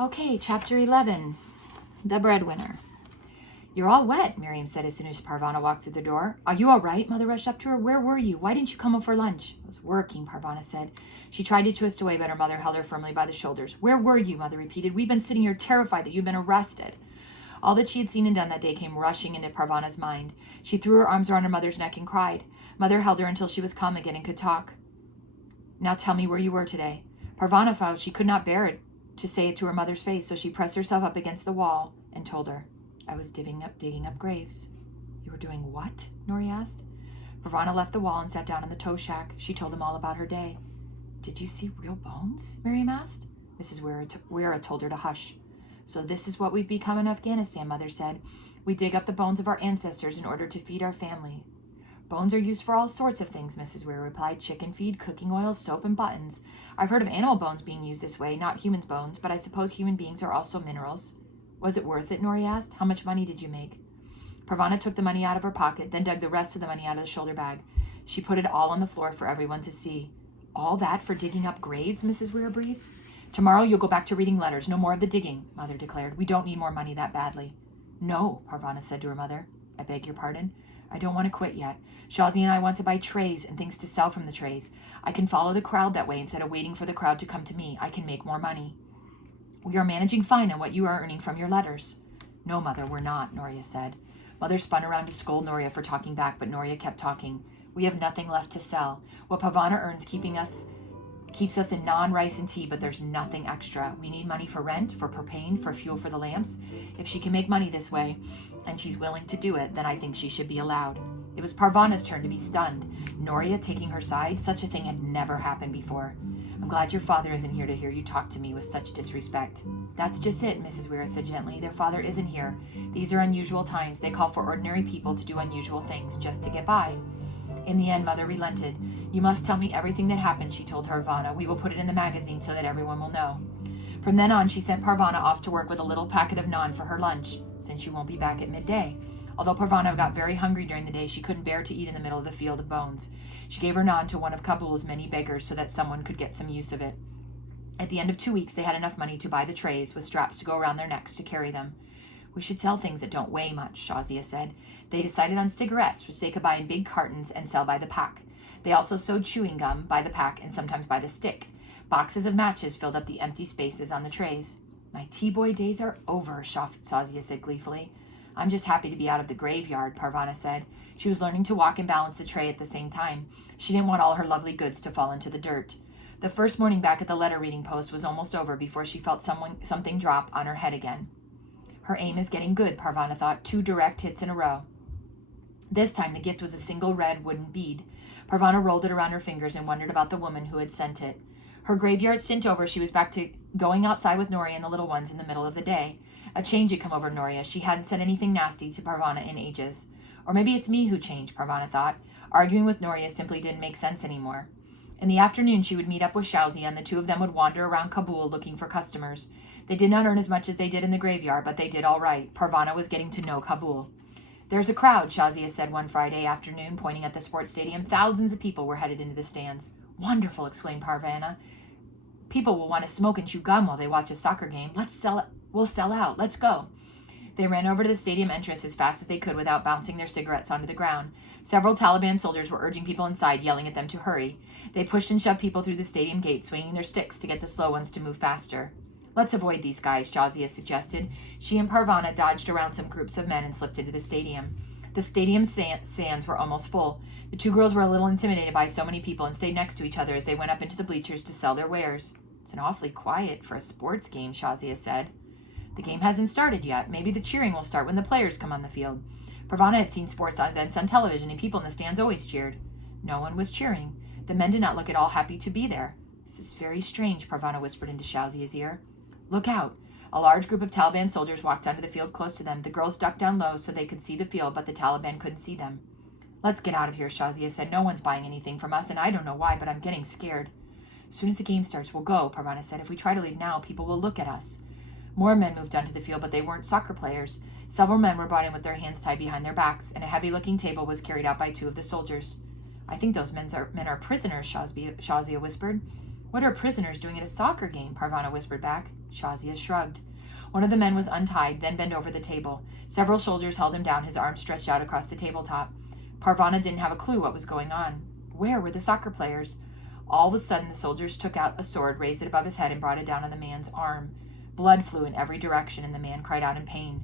Okay, chapter 11, The Breadwinner. You're all wet, Miriam said as soon as Parvana walked through the door. Are you all right? Mother rushed up to her. Where were you? Why didn't you come home for lunch? I was working, Parvana said. She tried to twist away, but her mother held her firmly by the shoulders. Where were you? Mother repeated. We've been sitting here terrified that you've been arrested. All that she had seen and done that day came rushing into Parvana's mind. She threw her arms around her mother's neck and cried. Mother held her until she was calm again and could talk. Now tell me where you were today. Parvana found she could not bear it to say it to her mother's face, so she pressed herself up against the wall and told her. I was digging up graves. You were doing what? Nori asked. Parvana left the wall and sat down in the tow shack. She told them all about her day. Did you see real bones? Miriam asked. Mrs. Weira told her to hush. So this is what we've become in Afghanistan, Mother said. We dig up the bones of our ancestors in order to feed our family. Bones are used for all sorts of things, Mrs. Weir replied. Chicken feed, cooking oil, soap, and buttons. I've heard of animal bones being used this way, not humans' bones, but I suppose human beings are also minerals. Was it worth it, Nori asked. How much money did you make? Parvana took the money out of her pocket, then dug the rest of the money out of the shoulder bag. She put it all on the floor for everyone to see. All that for digging up graves, Mrs. Weir breathed. Tomorrow you'll go back to reading letters. No more of the digging, Mother declared. We don't need more money that badly. No, Parvana said to her mother. I beg your pardon? I don't want to quit yet. Shazi and I want to buy trays and things to sell from the trays. I can follow the crowd that way instead of waiting for the crowd to come to me. I can make more money. We are managing fine on what you are earning from your letters. No, Mother, we're not, Noria said. Mother spun around to scold Noria for talking back, but Noria kept talking. We have nothing left to sell. What Parvana earns keeps us in non-rice and tea, but there's nothing extra. We need money for rent, for propane, for fuel for the lamps. If she can make money this way, and she's willing to do it, then I think she should be allowed. It was Parvana's turn to be stunned. Noria taking her side? Such a thing had never happened before. I'm glad your father isn't here to hear you talk to me with such disrespect. That's just it, Mrs. Weir said gently. Their father isn't here. These are unusual times. They call for ordinary people to do unusual things just to get by. In the end, Mother relented. You must tell me everything that happened, she told Parvana. We will put it in the magazine so that everyone will know. From then on, she sent Parvana off to work with a little packet of naan for her lunch, since she won't be back at midday. Although Parvana got very hungry during the day, she couldn't bear to eat in the middle of the field of bones. She gave her naan to one of Kabul's many beggars so that someone could get some use of it. At the end of 2 weeks, they had enough money to buy the trays with straps to go around their necks to carry them. We should sell things that don't weigh much, Shazia said. They decided on cigarettes, which they could buy in big cartons and sell by the pack. They also sold chewing gum by the pack and sometimes by the stick. Boxes of matches filled up the empty spaces on the trays. My T-boy days are over, Shazia said gleefully. I'm just happy to be out of the graveyard, Parvana said. She was learning to walk and balance the tray at the same time. She didn't want all her lovely goods to fall into the dirt. The first morning back at the letter reading post was almost over before she felt something drop on her head again. Her aim is getting good, Parvana thought. 2 direct hits in a row. This time the gift was a single red wooden bead. Parvana rolled it around her fingers and wondered about the woman who had sent it. Her graveyard stint over, she was back to going outside with Noria and the little ones in the middle of the day. A change had come over Noria. She hadn't said anything nasty to Parvana in ages. Or maybe it's me who changed, Parvana thought. Arguing with Noria simply didn't make sense anymore. In the afternoon, she would meet up with Shazia, and the two of them would wander around Kabul looking for customers. They did not earn as much as they did in the graveyard, but they did all right. Parvana was getting to know Kabul. There's a crowd, Shazia said one Friday afternoon, pointing at the sports stadium. Thousands of people were headed into the stands. Wonderful, exclaimed Parvana. People will want to smoke and chew gum while they watch a soccer game. We'll sell out. Let's go. They ran over to the stadium entrance as fast as they could without bouncing their cigarettes onto the ground. Several Taliban soldiers were urging people inside, yelling at them to hurry. They pushed and shoved people through the stadium gate, swinging their sticks to get the slow ones to move faster. Let's avoid these guys, Shazia suggested. She and Parvana dodged around some groups of men and slipped into the stadium. The stadium stands were almost full. The two girls were a little intimidated by so many people and stayed next to each other as they went up into the bleachers to sell their wares. It's an awfully quiet for a sports game, Shazia said. The game hasn't started yet. Maybe the cheering will start when the players come on the field. Parvana had seen sports events on television, and people in the stands always cheered. No one was cheering. The men did not look at all happy to be there. This is very strange, Parvana whispered into Shazia's ear. Look out. A large group of Taliban soldiers walked onto the field close to them. The girls ducked down low so they could see the field, but the Taliban couldn't see them. Let's get out of here, Shazia said. No one's buying anything from us, and I don't know why, but I'm getting scared. As soon as the game starts, we'll go, Parvana said. If we try to leave now, people will look at us. More men moved onto the field, but they weren't soccer players. Several men were brought in with their hands tied behind their backs, and a heavy-looking table was carried out by 2 of the soldiers. I think those men are prisoners, Shazia whispered. What are prisoners doing at a soccer game? Parvana whispered back. Shazia shrugged. One of the men was untied, then bent over the table. Several soldiers held him down, his arms stretched out across the tabletop. Parvana didn't have a clue what was going on. Where were the soccer players? All of a sudden, the soldiers took out a sword, raised it above his head, and brought it down on the man's arm. Blood flew in every direction, and the man cried out in pain.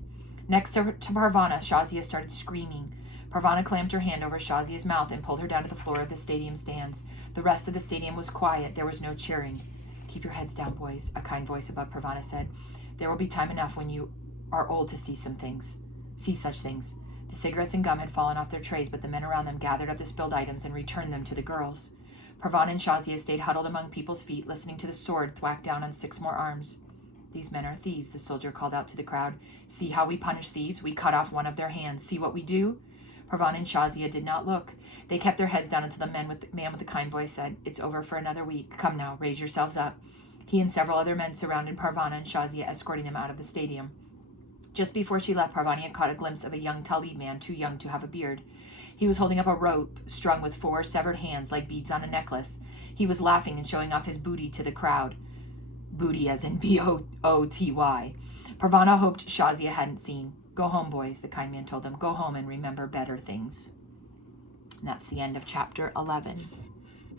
Next to Parvana, Shazia started screaming. Parvana clamped her hand over Shazia's mouth and pulled her down to the floor of the stadium stands. The rest of the stadium was quiet. There was no cheering. Keep your heads down, boys, a kind voice above Parvana said. There will be time enough when you are old to see such things. The cigarettes and gum had fallen off their trays, but the men around them gathered up the spilled items and returned them to the girls. Parvana and Shazia stayed huddled among people's feet, listening to the sword thwack down on 6 more arms. These men are thieves, the soldier called out to the crowd. See how we punish thieves? We cut off one of their hands. See what we do? Parvana and Shazia did not look. They kept their heads down until the man with the kind voice said, It's over for another week. Come now, raise yourselves up. He and several other men surrounded Parvana and Shazia, escorting them out of the stadium. Just before she left, Parvana had caught a glimpse of a young Talib man, too young to have a beard. He was holding up a rope strung with 4 severed hands like beads on a necklace. He was laughing and showing off his booty to the crowd. Booty as in B-O-O-T-Y. Parvana hoped Shazia hadn't seen. Go home, boys, the kind man told them. Go home and remember better things. And that's the end of chapter 11.